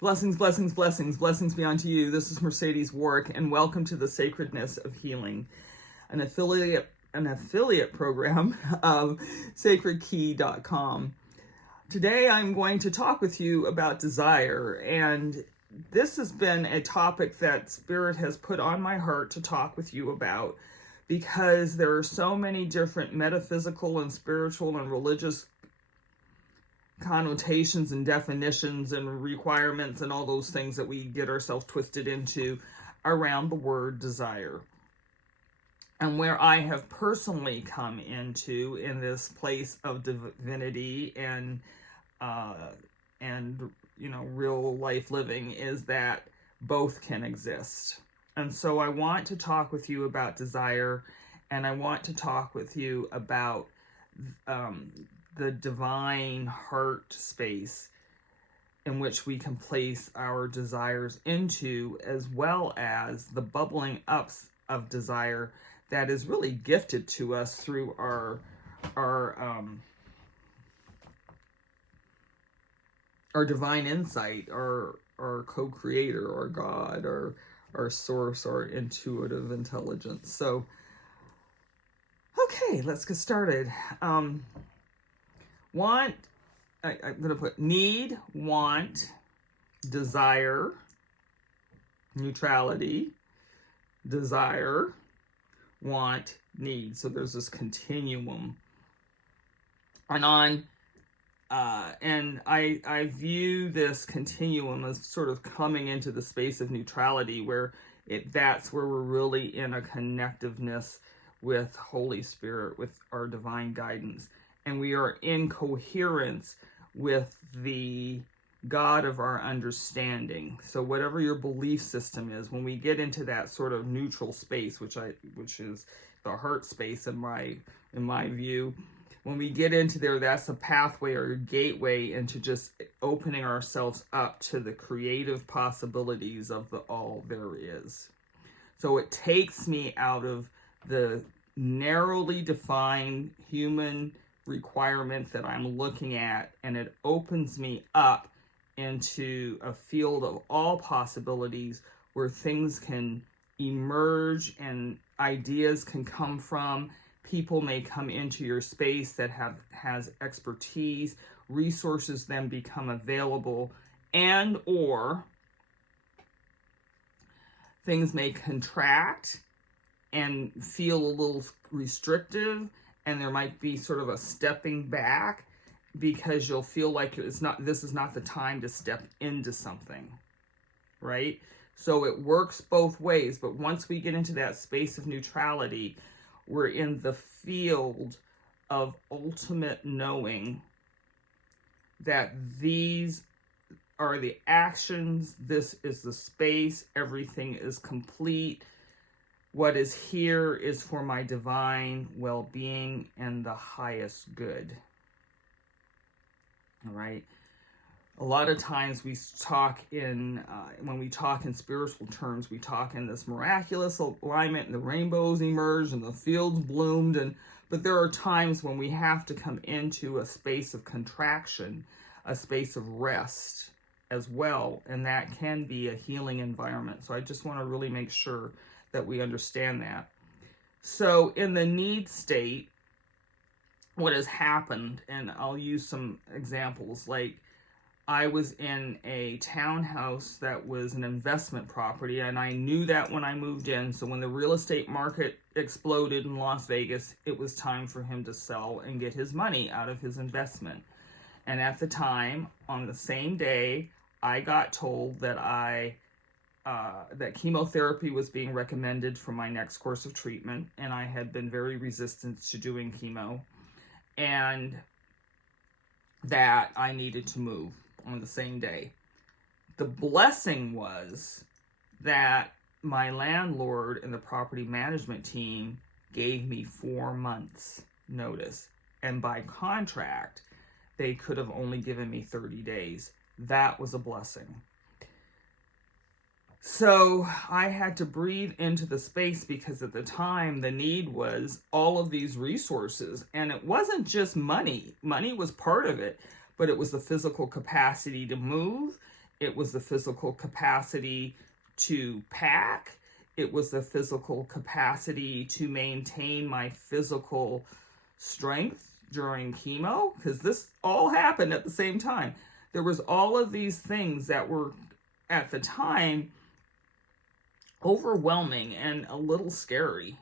Blessings, blessings, blessings, blessings be unto you. This is Mercedes Warwick, and welcome to the Sacredness of Healing, an affiliate program of sacredkey.com. Today I'm going to talk with you about desire, and this has been a topic that Spirit has put on my heart to talk with you about because there are so many different metaphysical and spiritual and religious connotations and definitions and requirements and all those things that we get ourselves twisted into around the word desire. And where I have personally come into in this place of divinity and real life living is that both can exist. And so I want to talk with you about desire, and I want to talk with you about the divine heart space in which we can place our desires into, as well as the bubbling ups of desire that is really gifted to us through our divine insight, our co-creator, our God, our source, our intuitive intelligence. So, okay, let's get started. I'm going to put need, want, desire, neutrality, desire, want, need. So there's this continuum. And I view this continuum as sort of coming into the space of neutrality, where that's where we're really in a connectiveness with Holy Spirit, with our divine guidance. And we are in coherence with the God of our understanding. So whatever your belief system is, when we get into that sort of neutral space, which is the heart space in my view, when we get into there, that's a pathway or a gateway into just opening ourselves up to the creative possibilities of the all there is. So it takes me out of the narrowly defined human requirement that I'm looking at, and it opens me up into a field of all possibilities where things can emerge and ideas can come from. People may come into your space that has expertise, resources then become available, and or things may contract and feel a little restrictive, and there might be sort of a stepping back because you'll feel like this is not the time to step into something, right? So it works both ways, but once we get into that space of neutrality, we're in the field of ultimate knowing that these are the actions, this is the space, everything is complete. What is here is for my divine well-being and the highest good. All right. A lot of times we talk when we talk in spiritual terms, we talk in this miraculous alignment, and the rainbows emerged and the fields bloomed, but there are times when we have to come into a space of contraction, a space of rest as well, and that can be a healing environment. So I just want to really make sure that we understand that. So in the need state, what has happened, and I'll use some examples, like I was in a townhouse that was an investment property, and I knew that when I moved in. So when the real estate market exploded in Las Vegas, it was time for him to sell and get his money out of his investment. And at the time, on the same day, I got told that that chemotherapy was being recommended for my next course of treatment, and I had been very resistant to doing chemo, and that I needed to move on the same day. The blessing was that my landlord and the property management team gave me 4 months notice, and by contract, they could have only given me 30 days. That was a blessing. So I had to breathe into the space because at the time the need was all of these resources, and it wasn't just money. Money was part of it, but it was the physical capacity to move. It was the physical capacity to pack. It was the physical capacity to maintain my physical strength during chemo, because this all happened at the same time. There was all of these things that were at the time overwhelming and a little scary.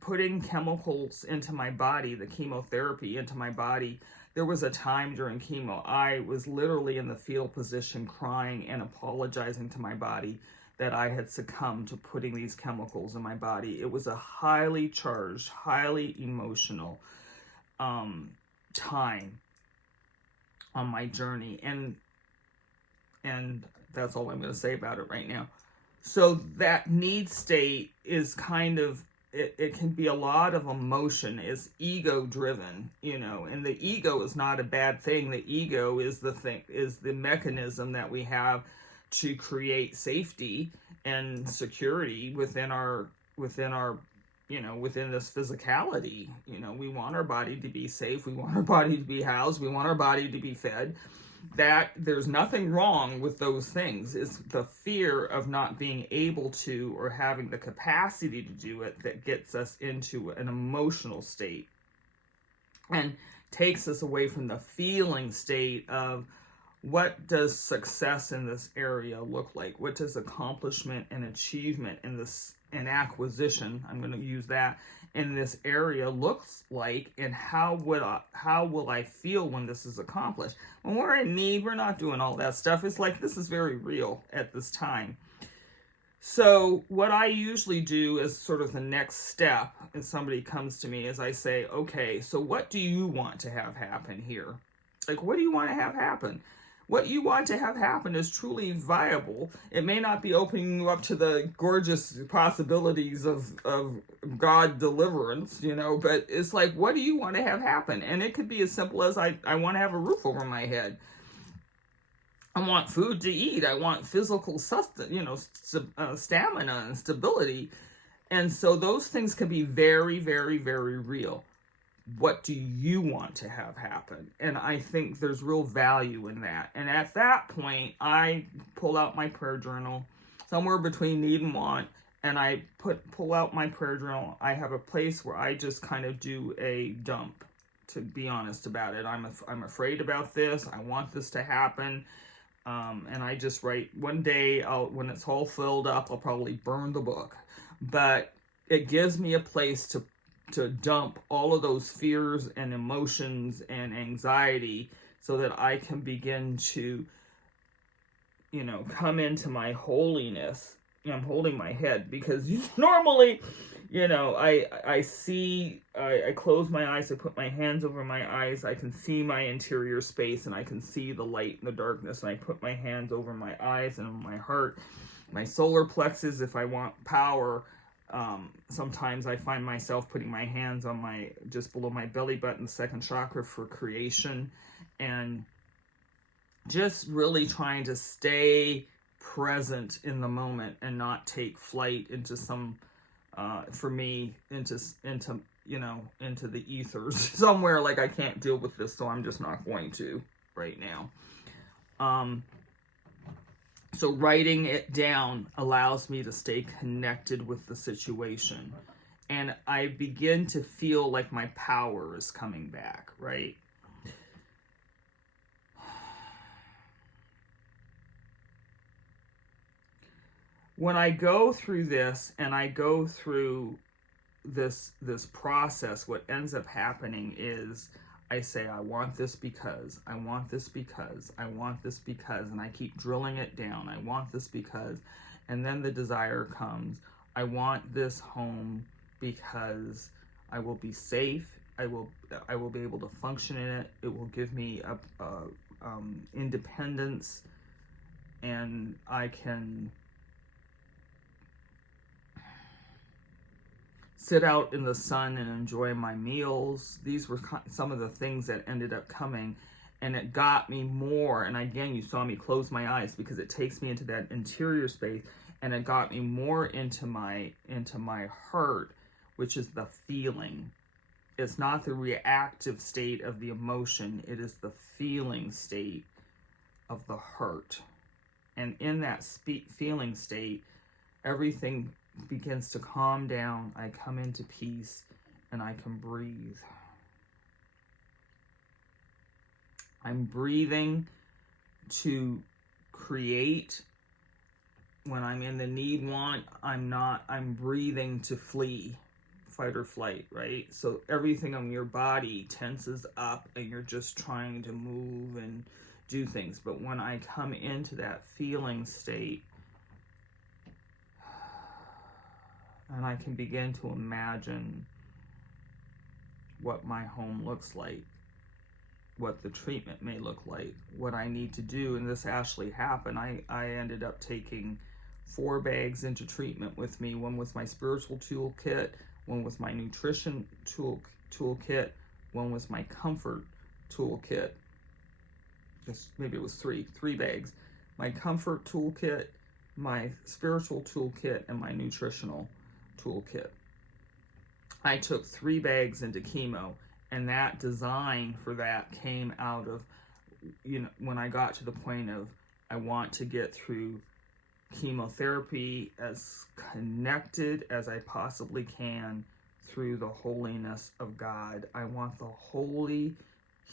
Putting chemicals into my body, the chemotherapy into my body. There was a time during chemo, I was literally in the fetal position crying and apologizing to my body that I had succumbed to putting these chemicals in my body. It was a highly charged, highly emotional time on my journey. And that's all I'm going to say about it right now. So that need state is kind of, it can be a lot of emotion, is ego driven, and the ego is not a bad thing. The ego is the mechanism that we have to create safety and security within within this physicality. We want our body to be safe. We want our body to be housed. We want our body to be fed. That there's nothing wrong with those things. It's the fear of not being able to, or having the capacity to do it, that gets us into an emotional state and takes us away from the feeling state of what does success in this area look like? What does accomplishment and achievement in this, and acquisition, I'm going to use that, in this area looks like, and how will I feel when this is accomplished? When we're in need, we're not doing all that stuff. It's like, this is very real at this time. So what I usually do as sort of the next step, if somebody comes to me, is I say, okay, so what do you want to have happen here? Like, what do you want to have happen? What you want to have happen is truly viable. It may not be opening you up to the gorgeous possibilities of God deliverance, but it's like, what do you want to have happen? And it could be as simple as I want to have a roof over my head. I want food to eat. I want physical sustenance, stamina and stability. And so those things can be very, very, very real. What do you want to have happen? And I think there's real value in that. And at that point, I pull out my prayer journal, somewhere between need and want, and I pull out my prayer journal. I have a place where I just kind of do a dump, to be honest about it. I'm afraid about this. I want this to happen. And I just write, one day, when it's all filled up, I'll probably burn the book. But it gives me a place to dump all of those fears and emotions and anxiety, so that I can begin to, come into my holiness. I'm holding my head because normally, I close my eyes, I put my hands over my eyes, I can see my interior space, and I can see the light and the darkness, and I put my hands over my eyes and my heart, my solar plexus, if I want power. Sometimes I find myself putting my hands on just below my belly button, the second chakra, for creation, and just really trying to stay present in the moment and not take flight into some, for me, into the ethers somewhere, like I can't deal with this, so I'm just not going to right now. So writing it down allows me to stay connected with the situation. And I begin to feel like my power is coming back, right? When I go through this, and I go through this process, what ends up happening is I say, I want this because, I want this because, I want this because, and I keep drilling it down. I want this because, and then the desire comes. I want this home because I will be safe. I will be able to function in it. It will give me independence, and I can sit out in the sun and enjoy my meals. These were some of the things that ended up coming, and it got me more. And again, you saw me close my eyes because it takes me into that interior space, and it got me more into my heart, which is the feeling. It's not the reactive state of the emotion. It is the feeling state of the heart. And in that feeling state, everything begins to calm down. I come into peace and I can breathe. I'm breathing to create. When I'm in the need want, I'm breathing to flee, fight or flight, right? So everything on your body tenses up and you're just trying to move and do things. But when I come into that feeling state, and I can begin to imagine what my home looks like, what the treatment may look like, what I need to do. And this actually happened. I ended up taking 4 bags into treatment with me. One was my spiritual toolkit, one was my nutrition toolkit, one was my comfort toolkit. Maybe it was three bags. My comfort toolkit, my spiritual toolkit, and my nutritional toolkit. I took 3 bags into chemo, and that design for that came out of, when I got to the point of, I want to get through chemotherapy as connected as I possibly can through the holiness of God. I want the holy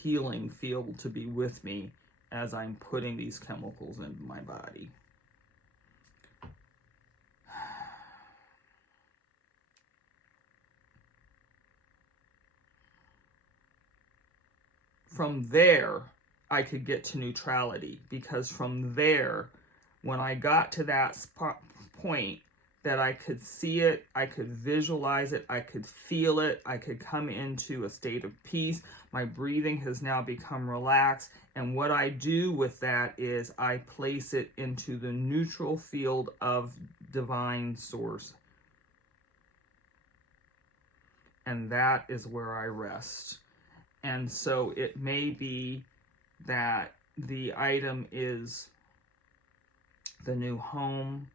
healing field to be with me as I'm putting these chemicals into my body. From there, I could get to neutrality, because from there, when I got to that point that I could see it, I could visualize it, I could feel it, I could come into a state of peace. My breathing has now become relaxed. And what I do with that is I place it into the neutral field of divine source. And that is where I rest. And so it may be that the item is the new home,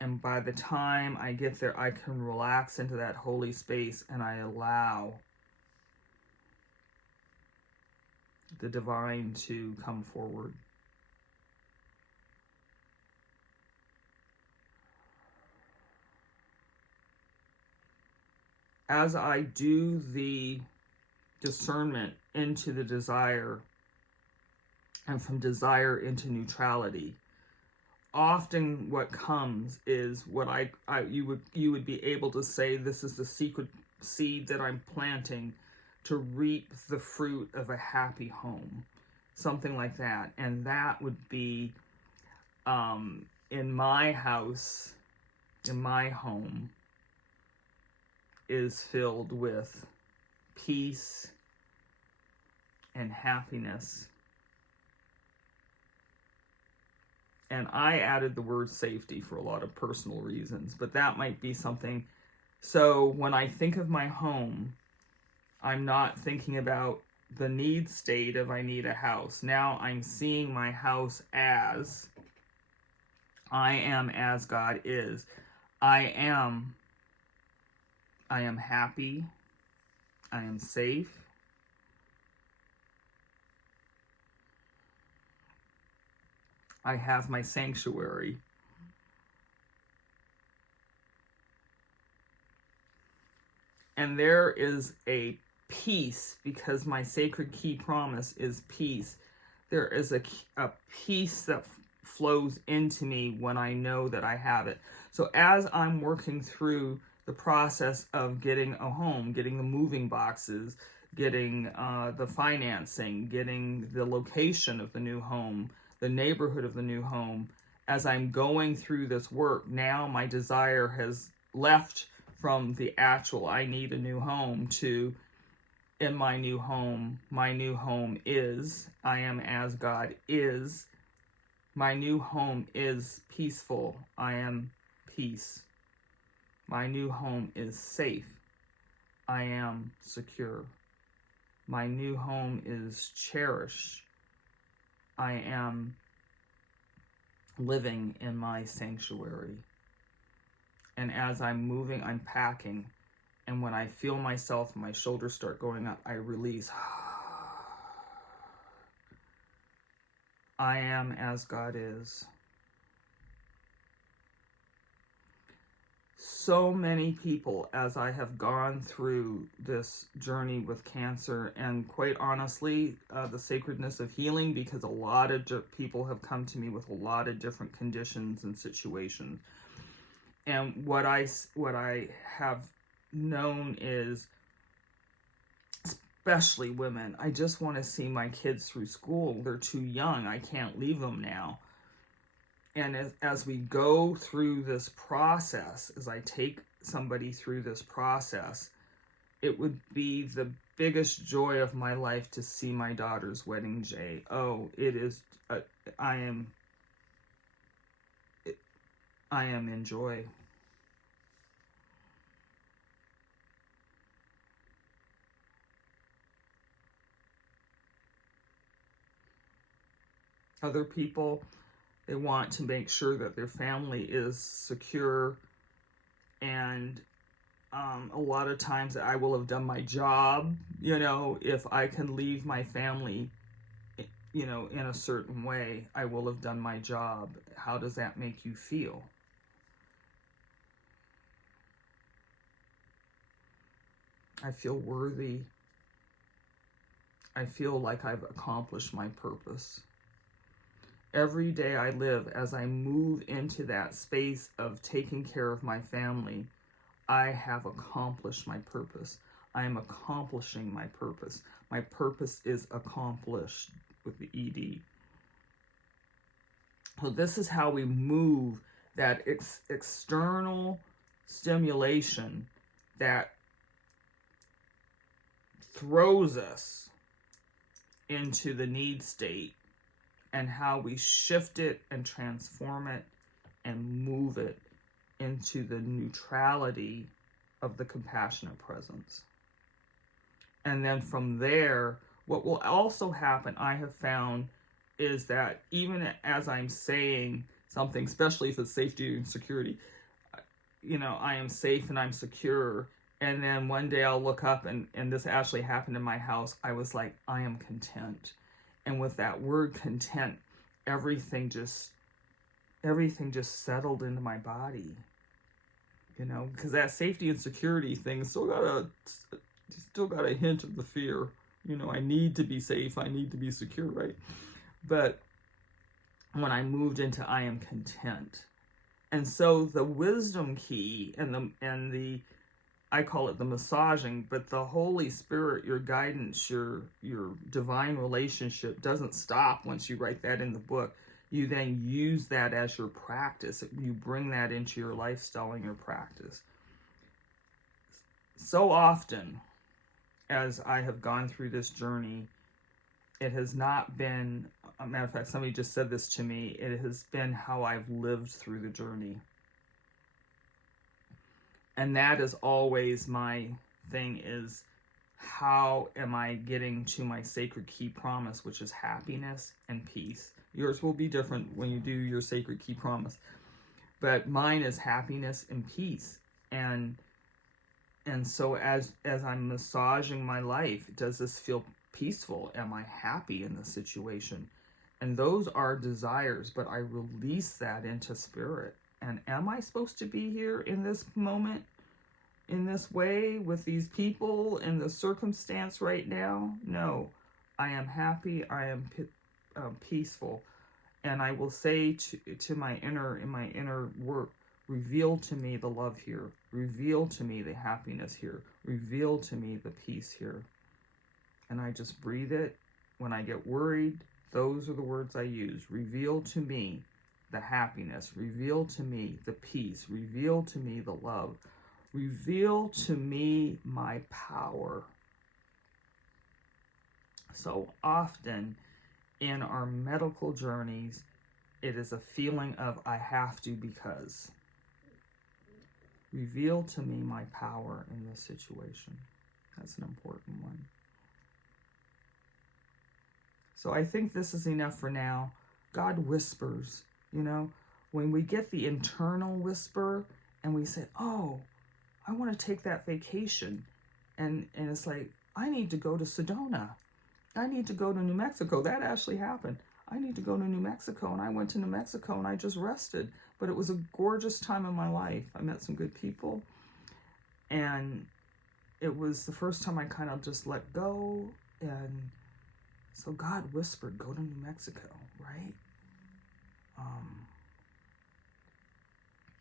and by the time I get there, I can relax into that holy space and I allow the divine to come forward. As I do the discernment into the desire, and from desire into neutrality, often what comes is what you would be able to say, this is the secret seed that I'm planting to reap the fruit of a happy home, something like that. And that would be in my house, in my home, is filled with peace and happiness. And I added the word safety for a lot of personal reasons, but that might be something. So when I think of my home, I'm not thinking about the need state of I need a house. Now I'm seeing my house as I am as God is. I am happy. I am safe. I have my sanctuary. And there is a peace, because my sacred key promise is peace. There is a peace that flows into me when I know that I have it. So as I'm working through the process of getting a home, getting the moving boxes, getting the financing, getting the location of the new home, the neighborhood of the new home, as I'm going through this work, now my desire has left from the actual I need a new home to in my new home is, I am as God is. My new home is peaceful. I am peace. My new home is safe. I am secure. My new home is cherished. I am living in my sanctuary. And as I'm moving, I'm packing. And when I feel myself, my shoulders start going up, I release. I am as God is. So many people, as I have gone through this journey with cancer, and quite honestly, the sacredness of healing, because a lot of people have come to me with a lot of different conditions and situations. And what I have known is, especially women, I just want to see my kids through school. They're too young. I can't leave them now. And as we go through this process, as I take somebody through this process, it would be the biggest joy of my life to see my daughter's wedding day. Oh, it is, I am in joy. Other people, they want to make sure that their family is secure, and a lot of times I will have done my job, if I can leave my family, in a certain way, I will have done my job. How does that make you feel? I feel worthy. I feel like I've accomplished my purpose. Every day I live, as I move into that space of taking care of my family, I have accomplished my purpose. I am accomplishing my purpose. My purpose is accomplished with the ED. So this is how we move that external stimulation that throws us into the need state, and how we shift it and transform it and move it into the neutrality of the compassionate presence. And then from there, what will also happen, I have found, is that even as I'm saying something, especially if it's safety and security, I am safe and I'm secure. And then one day I'll look up, and this actually happened in my house. I was like, I am content. And with that word content, everything just settled into my body, because that safety and security thing still got a hint of the fear. I need to be safe, I need to be secure, right? But when I moved into I am content, and so the wisdom key and the I call it the massaging, but the Holy Spirit, your guidance, your divine relationship doesn't stop once you write that in the book. You then use that as your practice. You bring that into your lifestyle and your practice. So often, as I have gone through this journey, it has not been, a matter of fact, somebody just said this to me, it has been how I've lived through the journey. And that is always my thing, is how am I getting to my sacred key promise, which is happiness and peace. Yours will be different when you do your sacred key promise, but mine is happiness and peace. And so as I'm massaging my life, does this feel peaceful? Am I happy in the situation? And those are desires, but I release that into spirit. And am I supposed to be here in this moment, in this way, with these people, in the circumstance right now? No. I am happy. I am peaceful. And I will say to my inner work, reveal to me the love here. Reveal to me the happiness here. Reveal to me the peace here. And I just breathe it. When I get worried, those are the words I use. Reveal to me the happiness. Reveal to me the peace. Reveal to me the love. Reveal to me my power. So often in our medical journeys, it is a feeling of I have to because. Reveal to me my power in this situation. That's an important one. So I think this is enough for now. God whispers, when we get the internal whisper and we say, oh, I want to take that vacation. And it's like, I need to go to Sedona. I need to go to New Mexico. That actually happened. I need to go to New Mexico. And I went to New Mexico and I just rested. But it was a gorgeous time in my life. I met some good people. And it was the first time I kind of just let go. And so God whispered, go to New Mexico, right?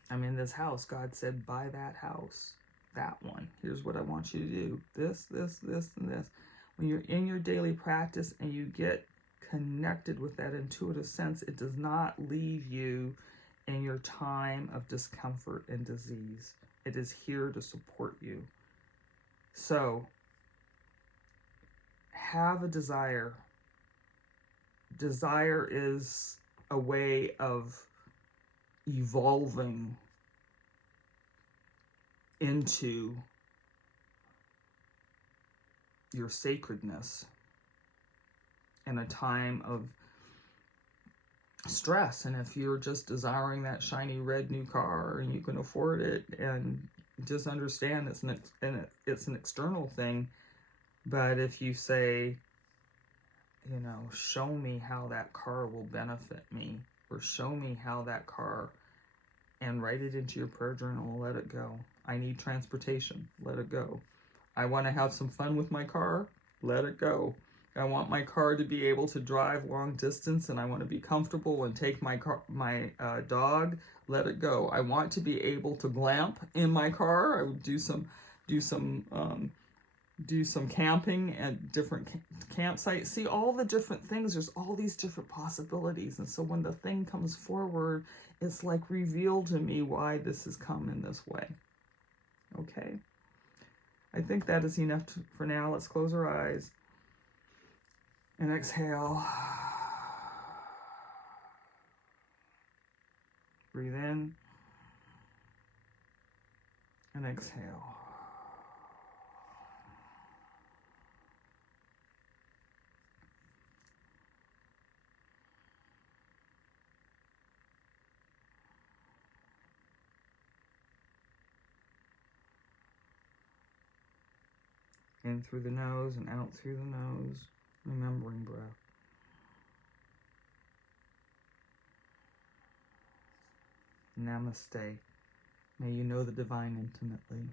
I'm in this house. God said, buy that house, that one. Here's what I want you to do. This, this, this, and this. When you're in your daily practice and you get connected with that intuitive sense, it does not leave you in your time of discomfort and disease. It is here to support you. So, have a desire. Desire is a way of evolving into your sacredness in a time of stress. And if you're just desiring that shiny red new car and you can afford it, and just understand it's an external thing. But if you say, you know, show me how that car will benefit me, or show me how that car, and write it into your prayer journal, let it go. I need transportation, let it go. I want to have some fun with my car, let it go. I want my car to be able to drive long distance, and I want to be comfortable and take my dog, let it go. I want to be able to glamp in my car. I would do some camping at different campsites. See all the different things. There's all these different possibilities. And so when the thing comes forward, it's like revealed to me why this has come in this way. Okay? I think that is enough for now. Let's close our eyes and exhale. Breathe in and exhale. In through the nose and out through the nose, remembering breath. Namaste. May you know the divine intimately.